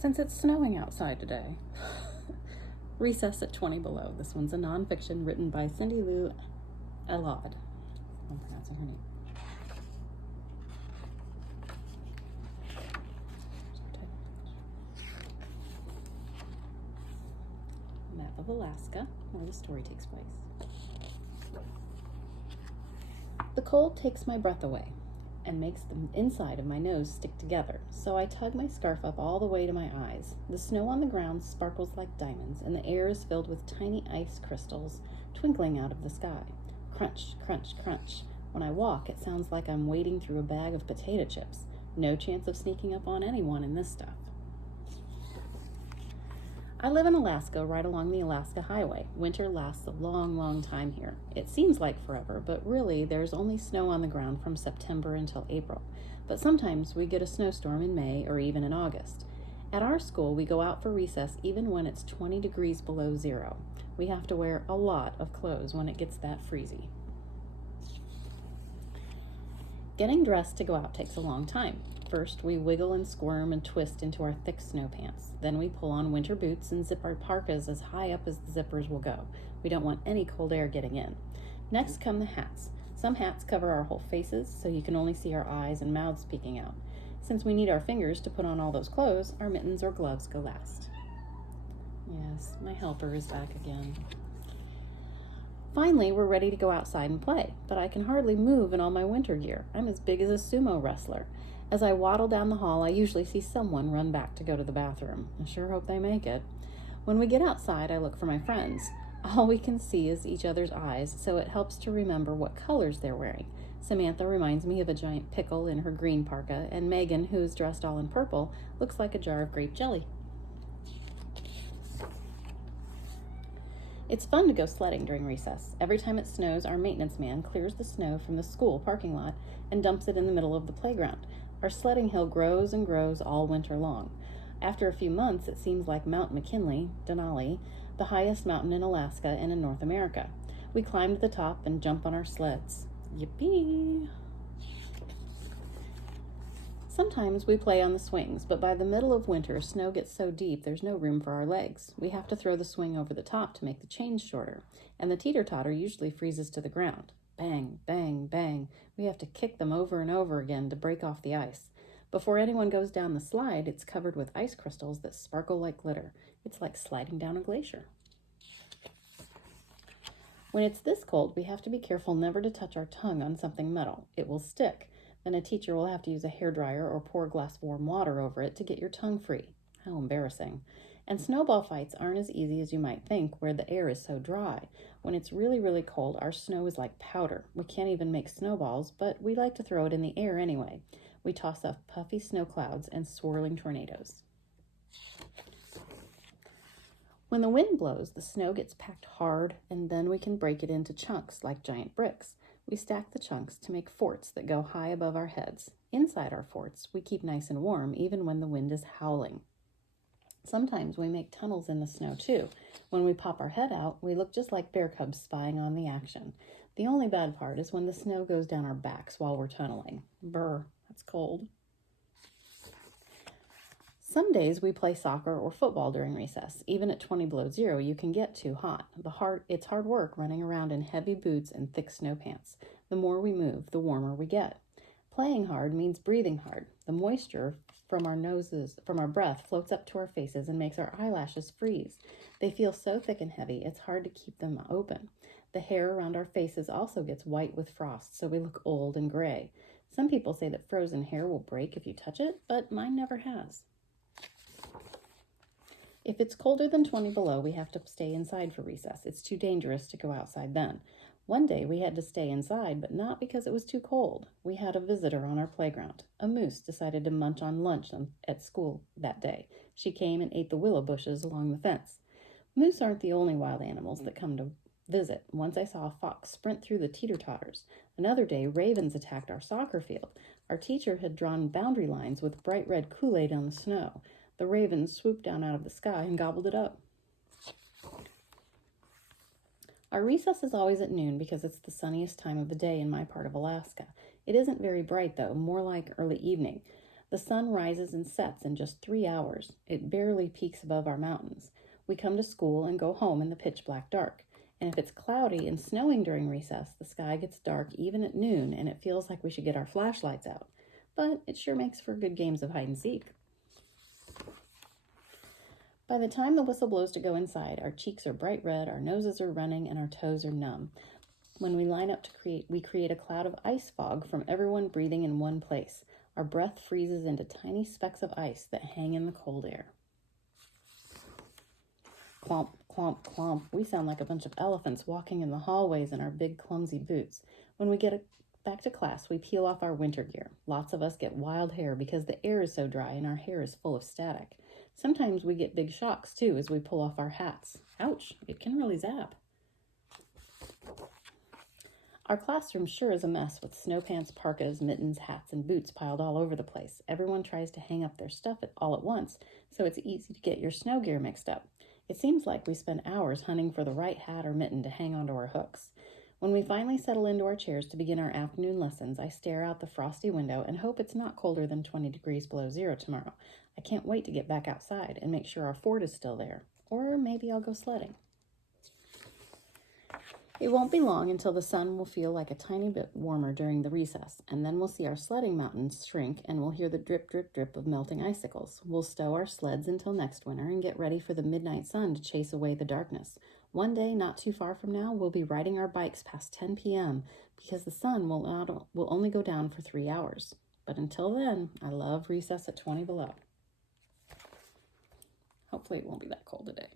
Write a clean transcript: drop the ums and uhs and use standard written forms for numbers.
since it's snowing outside today. Recess at 20 Below. This one's a nonfiction written by Cindy Lou Elad. I'm pronouncing her name. Map of Alaska, where the story takes place. The cold takes my breath away and makes the inside of my nose stick together, so I tug my scarf up all the way to my eyes. The snow on the ground sparkles like diamonds, and the air is filled with tiny ice crystals twinkling out of the sky. Crunch, crunch, crunch. When I walk, it sounds like I'm wading through a bag of potato chips. No chance of sneaking up on anyone in this stuff. I live in Alaska, right along the Alaska Highway. Winter lasts a long, long time here. It seems like forever, but really there's only snow on the ground from September until April. But sometimes we get a snowstorm in May or even in August. At our school, we go out for recess even when it's 20 degrees below zero. We have to wear a lot of clothes when it gets that freezy. Getting dressed to go out takes a long time. First, we wiggle and squirm and twist into our thick snow pants. Then we pull on winter boots and zip our parkas as high up as the zippers will go. We don't want any cold air getting in. Next come the hats. Some hats cover our whole faces, so you can only see our eyes and mouths peeking out. Since we need our fingers to put on all those clothes, our mittens or gloves go last. Yes, my helper is back again. Finally, we're ready to go outside and play, but I can hardly move in all my winter gear. I'm as big as a sumo wrestler. As I waddle down the hall, I usually see someone run back to go to the bathroom. I sure hope they make it. When we get outside, I look for my friends. All we can see is each other's eyes, so it helps to remember what colors they're wearing. Samantha reminds me of a giant pickle in her green parka, and Megan, who is dressed all in purple, looks like a jar of grape jelly. It's fun to go sledding during recess. Every time it snows, our maintenance man clears the snow from the school parking lot and dumps it in the middle of the playground. Our sledding hill grows and grows all winter long. After a few months, it seems like Mount McKinley, Denali, the highest mountain in Alaska and in North America. We climb to the top and jump on our sleds. Yippee! Sometimes we play on the swings, but by the middle of winter, snow gets so deep there's no room for our legs. We have to throw the swing over the top to make the chains shorter, and the teeter-totter usually freezes to the ground. Bang, bang, bang. We have to kick them over and over again to break off the ice. Before anyone goes down the slide, it's covered with ice crystals that sparkle like glitter. It's like sliding down a glacier. When it's this cold, we have to be careful never to touch our tongue on something metal. It will stick. Then a teacher will have to use a hairdryer or pour a glass of warm water over it to get your tongue free. How embarrassing. And snowball fights aren't as easy as you might think, where the air is so dry. When it's really, really cold, our snow is like powder. We can't even make snowballs, but we like to throw it in the air anyway. We toss off puffy snow clouds and swirling tornadoes. When the wind blows, the snow gets packed hard, and then we can break it into chunks like giant bricks. We stack the chunks to make forts that go high above our heads. Inside our forts, we keep nice and warm even when the wind is howling. Sometimes we make tunnels in the snow too. When we pop our head out, we look just like bear cubs spying on the action. The only bad part is when the snow goes down our backs while we're tunneling. Brr, that's cold. Some days we play soccer or football during recess. Even at 20 below zero, you can get too hot. It's hard work running around in heavy boots and thick snow pants. The more we move, the warmer we get. Playing hard means breathing hard. The moisture from our breath floats up to our faces and makes our eyelashes freeze. They feel so thick and heavy, it's hard to keep them open. The hair around our faces also gets white with frost, so we look old and gray. Some people say that frozen hair will break if you touch it, but mine never has. If it's colder than 20 below, we have to stay inside for recess. It's too dangerous to go outside then. One day we had to stay inside, but not because it was too cold. We had a visitor on our playground. A moose decided to munch on lunch at school that day. She came and ate the willow bushes along the fence. Moose aren't the only wild animals that come to visit. Once I saw a fox sprint through the teeter-totters. Another day, ravens attacked our soccer field. Our teacher had drawn boundary lines with bright red Kool-Aid on the snow. The ravens swooped down out of the sky and gobbled it up. Our recess is always at noon because it's the sunniest time of the day in my part of Alaska. It isn't very bright though, more like early evening. The sun rises and sets in just 3 hours. It barely peaks above our mountains. We come to school and go home in the pitch black dark. And if it's cloudy and snowing during recess, the sky gets dark even at noon and it feels like we should get our flashlights out. But it sure makes for good games of hide and seek. By the time the whistle blows to go inside, our cheeks are bright red, our noses are running, and our toes are numb. When we line up we create a cloud of ice fog from everyone breathing in one place. Our breath freezes into tiny specks of ice that hang in the cold air. Clomp, clomp, clomp. We sound like a bunch of elephants walking in the hallways in our big clumsy boots. When we get back to class, we peel off our winter gear. Lots of us get wild hair because the air is so dry and our hair is full of static. Sometimes we get big shocks, too, as we pull off our hats. Ouch, it can really zap. Our classroom sure is a mess with snow pants, parkas, mittens, hats, and boots piled all over the place. Everyone tries to hang up their stuff all at once, so it's easy to get your snow gear mixed up. It seems like we spend hours hunting for the right hat or mitten to hang onto our hooks. When we finally settle into our chairs to begin our afternoon lessons, I stare out the frosty window and hope it's not colder than 20 degrees below zero tomorrow. I can't wait to get back outside and make sure our fort is still there. Or maybe I'll go sledding. It won't be long until the sun will feel like a tiny bit warmer during the recess, and then we'll see our sledding mountains shrink and we'll hear the drip, drip, drip of melting icicles. We'll stow our sleds until next winter and get ready for the midnight sun to chase away the darkness. One day, not too far from now, we'll be riding our bikes past 10 p.m. because the sun will only go down for 3 hours. But until then, I love recess at 20 below. Hopefully it won't be that cold today.